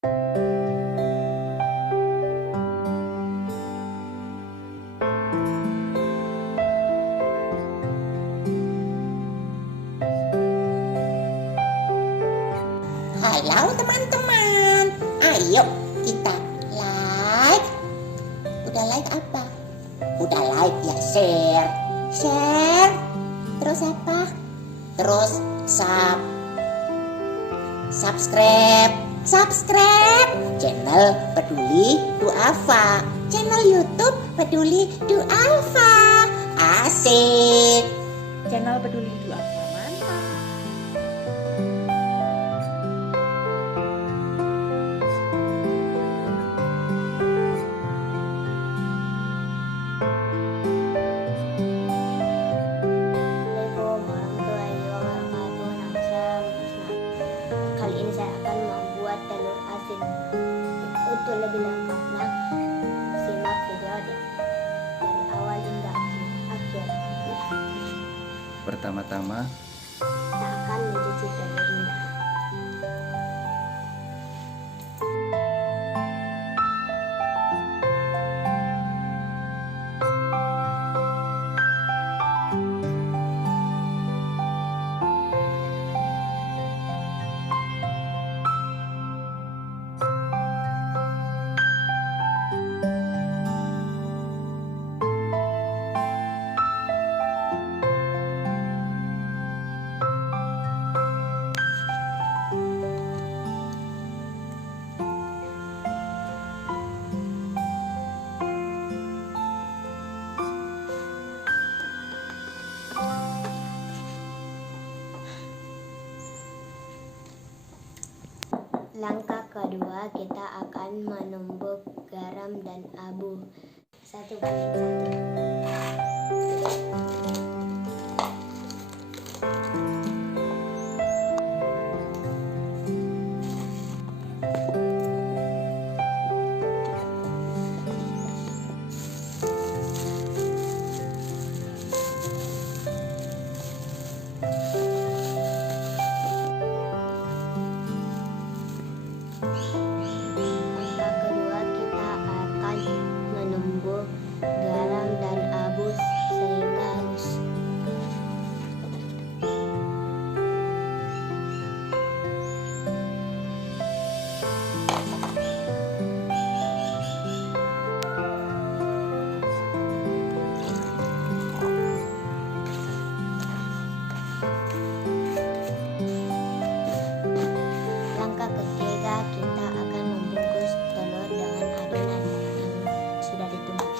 Halo teman-teman, ayo kita like. Udah like apa? Udah like ya share. Terus apa? Terus subscribe channel Peduli Duafa, channel YouTube Peduli Duafa. Asik. Channel Peduli Duafa, mantap. Kali ini saya akan membuat telur asin. Untuk lebih lengkapnya, simak video dari awal hingga akhir. Pertama-tama Kita akan mencuci telurnya. Langkah kedua, kita akan menumbuk garam dan abu 1:1. Langkah kedua, kita akan menumbuk garam dan abu sehingga halus. Langkah ketiga, kita akan membungkus telur dengan adonan yang sudah ditumbuk.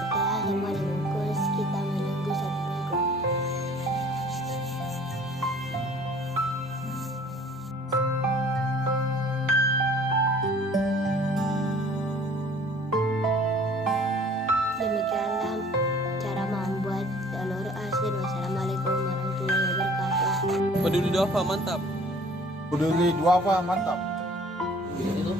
Setelah semua dibungkus, kita menunggu 1 minggu. Demikianlah cara membuat telur asin. Wassalamualaikum warahmatullahi wabarakatuh. Peduli Duafa, mantap. Peduli Duafa, mantap. Itu